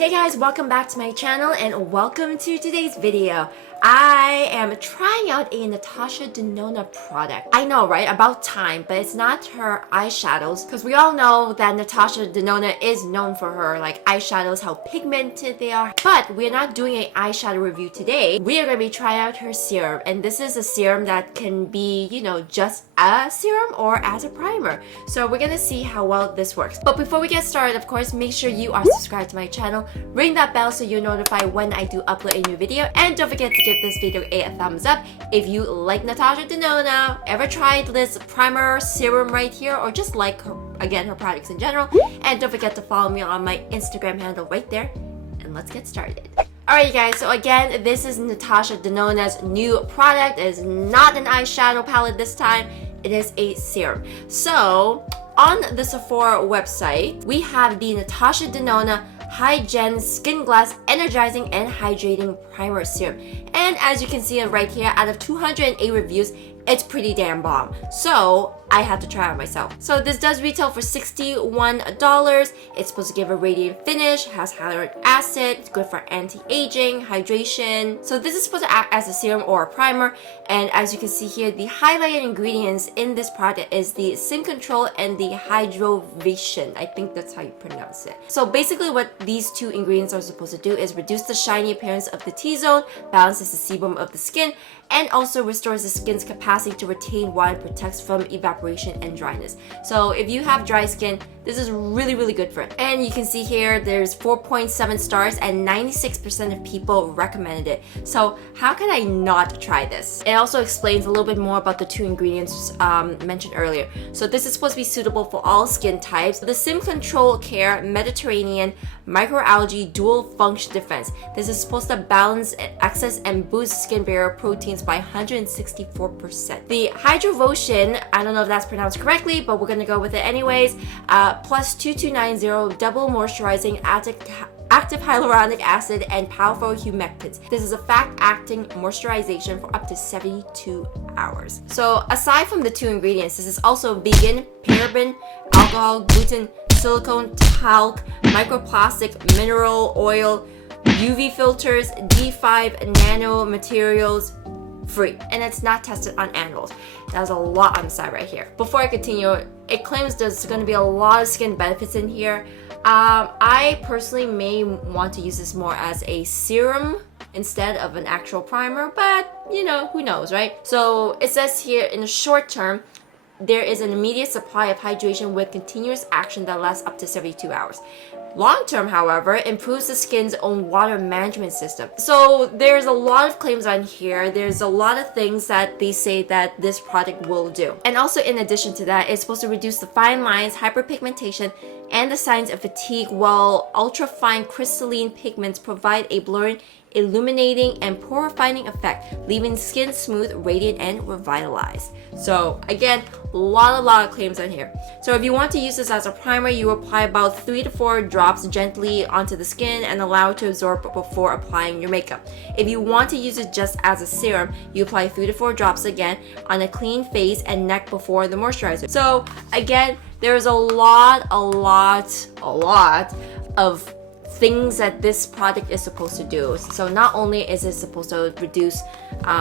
Hey guys, welcome back to my channel and welcome to today's video. I am trying out a Natasha Denona product. I know, right? About time, but it's not her eyeshadows because we all know that Natasha Denona is known for her like eyeshadows, how pigmented they are. But we're not doing an eyeshadow review today. We are going to be trying out her serum, and this is a serum that can be, you know, just a serum or as a primer. So we're going to see how well this works. But before we get started, of course, make sure you are subscribed to my channel. Ring that bell so you're notified when I do upload a new video, and don't forget to give this video a thumbs up if you like Natasha Denona, ever tried this primer serum right here, or just like her, again, her products in general. And don't forget to follow me on my Instagram handle right there, and let's get started. Alright you guys, so again, this is Natasha Denona's new product. It is not an eyeshadow palette this time, it is a serum. So on the Sephora website, we have the Natasha Denona High-Gen Skinglass Energizing and Hydrating Primer Serum. And as you can see right here, out of 208 reviews, it's pretty damn bomb. So I had to try it myself. So this does retail for $61. It's supposed to give a radiant finish, has hyaluronic acid, it's good for anti-aging, hydration. So this is supposed to act as a serum or a primer. And as you can see here, the highlighted ingredients in this product is the Sim Control and the Hydrovation. I think that's how you pronounce it. So basically what these two ingredients are supposed to do is reduce the shiny appearance of the T-zone, balances the sebum of the skin, and also restores the skin's capacity to retain water and protects from evaporation and dryness. So if you have dry skin, this is really good for it. And you can see here there's 4.7 stars and 96% of people recommended it. So how can I not try this? It also explains a little bit more about the two ingredients mentioned earlier. So this is supposed to be suitable for all skin types. The Sim Control Care Mediterranean Microalgae Dual Function Defense. This is supposed to balance, access, and boost skin barrier proteins by 164%. The Hydrovation, I don't know if that's pronounced correctly, but we're gonna go with it anyways. Plus 2290 double moisturizing active hyaluronic acid and powerful humectants. This is a fast-acting moisturization for up to 72 hours. So aside from the two ingredients, this is also vegan, paraben, alcohol, gluten, silicone, talc, microplastic, mineral oil, UV filters, D5 nano materials, free, and it's not tested on animals. There's a lot on the side right here. Before I continue, it claims there's going to be a lot of skin benefits in here. I personally may want to use this more as a serum instead of an actual primer, but you know, who knows, right? So it says here, in the short term, there is an immediate supply of hydration with continuous action that lasts up to 72 hours. Long term, however, improves the skin's own water management system. So there's a lot of claims on here. There's a lot of things that they say that this product will do. And also in addition to that, it's supposed to reduce the fine lines, hyperpigmentation, and the signs of fatigue, while ultra-fine crystalline pigments provide a blurring, illuminating, and pore refining effect, leaving skin smooth, radiant, and revitalized. So again, a lot of claims on here. So if you want to use this as a primer, you apply about 3 to 4 drops gently onto the skin and allow it to absorb before applying your makeup. If you want to use it just as a serum, you apply 3 to 4 drops again on a clean face and neck before the moisturizer. So again, there's a lot of things that this product is supposed to do. So not only is it supposed to reduce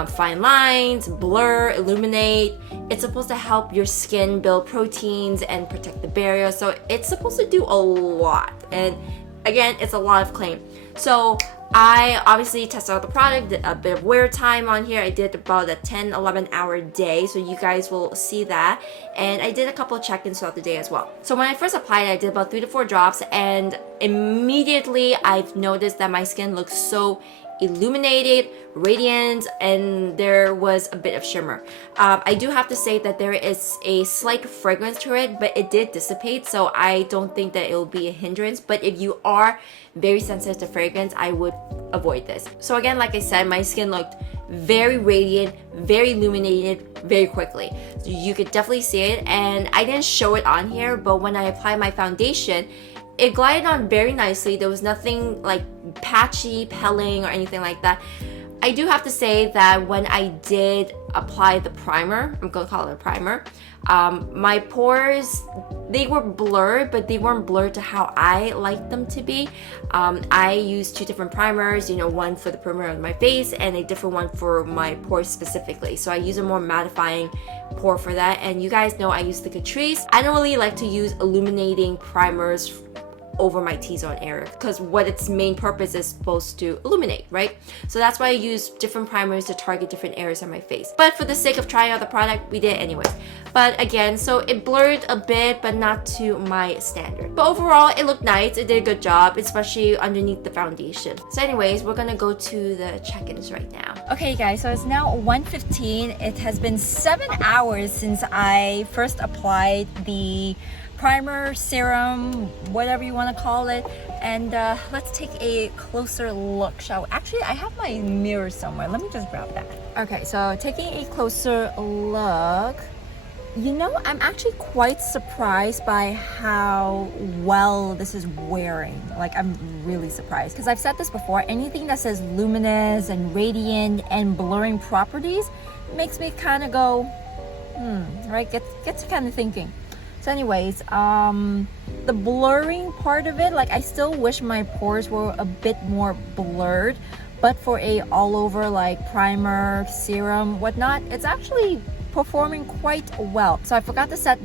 fine lines, blur, illuminate, it's supposed to help your skin build proteins and protect the barrier. So it's supposed to do a lot. And again, it's a lot of claim. So I obviously tested out the product, did a bit of wear time on here. I did about a 10-11 hour day, so you guys will see that. And I did a couple of check-ins throughout the day as well. So when I first applied it, I did about 3 to 4 drops, and immediately I've noticed that my skin looks so illuminated, radiant, and there was a bit of shimmer. I do have to say that there is a slight fragrance to it, but it did dissipate, so I don't think that it will be a hindrance. But if you are very sensitive to fragrance, I would avoid this. So again, like I said, my skin looked very radiant, very illuminated very quickly. So you could definitely see it, and I didn't show it on here, but when I applied my foundation, it glided on very nicely. There was nothing like patchy, pelling, or anything like that. I do have to say that when I did apply the primer, I'm gonna call it a primer, my pores, they were blurred, but they weren't blurred to how I like them to be. I used 2 different primers, one for the perimeter of my face and a different one for my pores specifically. So I use a more mattifying pore for that. And you guys know I use the Catrice. I don't really like to use illuminating primers over my T-zone area because what its main purpose is supposed to illuminate, right? So that's why I use different primers to target different areas on my face. But for the sake of trying out the product, we did it anyways. But again, so it blurred a bit, but not to my standard. But overall, it looked nice. It did a good job, especially underneath the foundation. So anyways, we're gonna go to the check-ins right now. Okay guys, so it's now 1:15. It has been 7 hours since I first applied the primer, serum, whatever you want to call it, and let's take a closer look, shall we? Actually, I have my mirror somewhere. Let me just grab that. Okay, so taking a closer look, I'm actually quite surprised by how well this is wearing. Like, I'm really surprised because I've said this before, anything that says luminous and radiant and blurring properties makes me kind of go, right? Gets kind of thinking. So anyways, the blurring part of it, like I still wish my pores were a bit more blurred, but for a all over like primer, serum, whatnot, it's actually performing quite well. So I forgot to set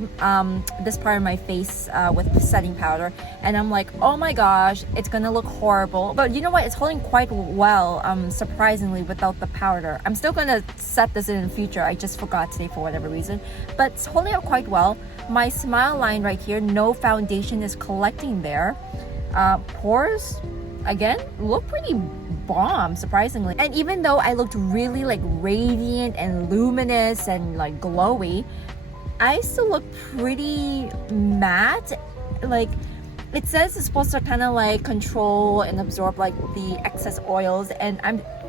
this part of my face with the setting powder, and I'm like, oh my gosh, it's gonna look horrible. But you know what, it's holding quite well, surprisingly, without the powder. I'm still gonna set this in the future, I just forgot today for whatever reason, but it's holding up quite well. My smile line right here, no foundation is collecting there. Pores, again, look pretty bomb, surprisingly. And even though I looked really like radiant and luminous and like glowy, I still look pretty matte. Like, it says it's supposed to kind of like control and absorb like the excess oils, and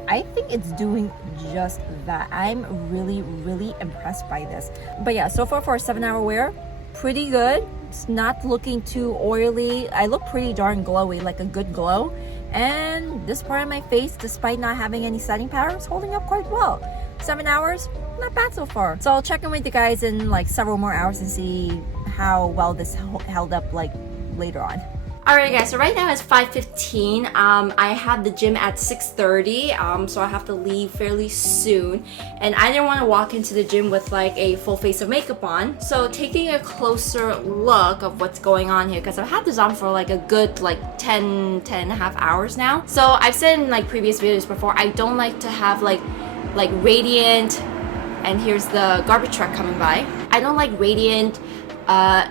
I think it's doing just that. I'm really impressed by this. But yeah, so far for a 7-hour wear, pretty good. It's not looking too oily. I look pretty darn glowy, like a good glow. And this part of my face, despite not having any setting powder, is holding up quite well. 7 hours, not bad so far. So I'll check in with you guys in like several more hours and see how well this held up like later on. Alright guys, so right now it's 5:15. I have the gym at 6:30, so I have to leave fairly soon. And I didn't want to walk into the gym with like a full face of makeup on. So taking a closer look of what's going on here, because I've had this on for like a good like 10 and a half hours now. So I've said in like previous videos before, I don't like to have like radiant, and here's the garbage truck coming by. I don't like radiant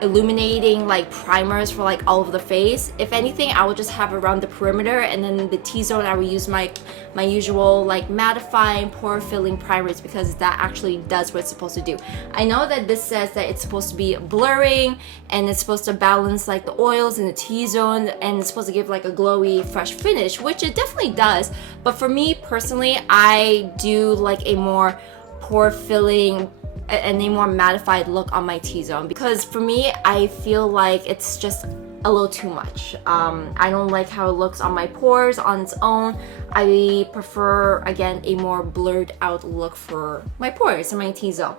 illuminating like primers for like all over the face. If anything, I would just have around the perimeter, and then the T-zone I would use my usual like mattifying pore filling primers, because that actually does what it's supposed to do. I know that this says that it's supposed to be blurring and it's supposed to balance like the oils in the T-zone, and it's supposed to give like a glowy fresh finish, which it definitely does. But for me personally, I do like a more pore filling and a more mattified look on my T-zone, because for me, I feel like it's just a little too much. I don't like how it looks on my pores on its own. I prefer, again, a more blurred out look for my pores and my T-zone.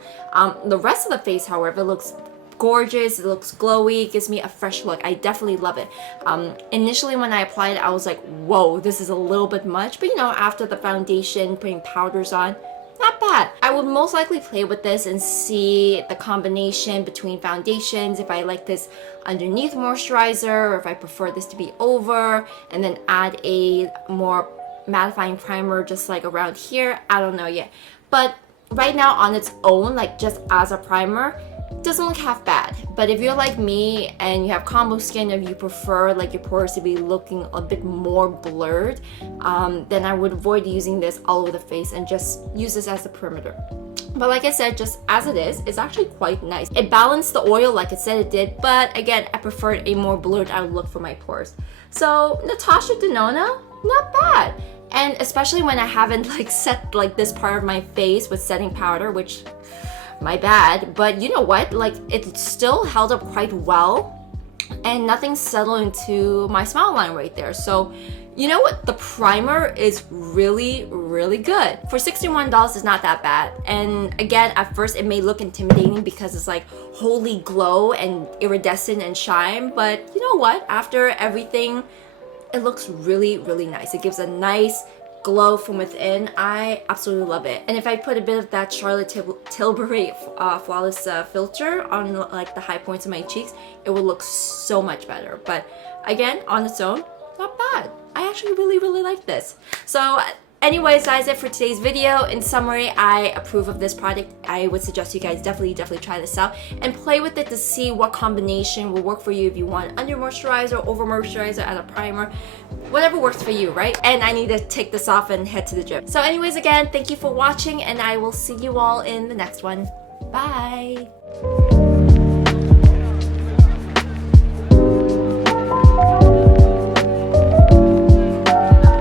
The rest of the face, however, looks gorgeous. It looks glowy. It gives me a fresh look. I definitely love it. Initially when I applied it, I was like, whoa, this is a little bit much. But you know, after the foundation, putting powders on, not bad. I would most likely play with this and see the combination between foundations, if I like this underneath moisturizer, or if I prefer this to be over, and then add a more mattifying primer just like around here. I don't know yet. But right now on its own, like just as a primer, doesn't look half bad. But if you're like me and you have combo skin, if you prefer like your pores to be looking a bit more blurred, then I would avoid using this all over the face and just use this as a perimeter. But like I said, just as it is, it's actually quite nice. It balanced the oil like it said it did, but again, I preferred a more blurred out look for my pores. So NATASHA DENONA, not bad. And especially when I haven't like set like this part of my face with setting powder, which my bad, but you know what, like it still held up quite well, and nothing settled into my smile line right there. So You know what? The primer is really, really good. For $61, it's not that bad. And again, at first it may look intimidating because it's like holy glow and iridescent and shine. But you know what? After everything, it looks really, really nice. It gives a nice glow from within. I absolutely love it. And if I put a bit of that Charlotte Tilbury Flawless filter on like the high points of my cheeks, it will look so much better. But again, on its own, not bad. I actually really, really like this. So anyways, that's it for today's video. In summary, I approve of this product. I would suggest you guys definitely try this out and play with it to see what combination will work for you. If you want under moisturizer, over moisturizer, as a primer, whatever works for you, right? And I need to take this off and head to the gym. So anyways, again, thank you for watching, and I will see you all in the next one. Bye.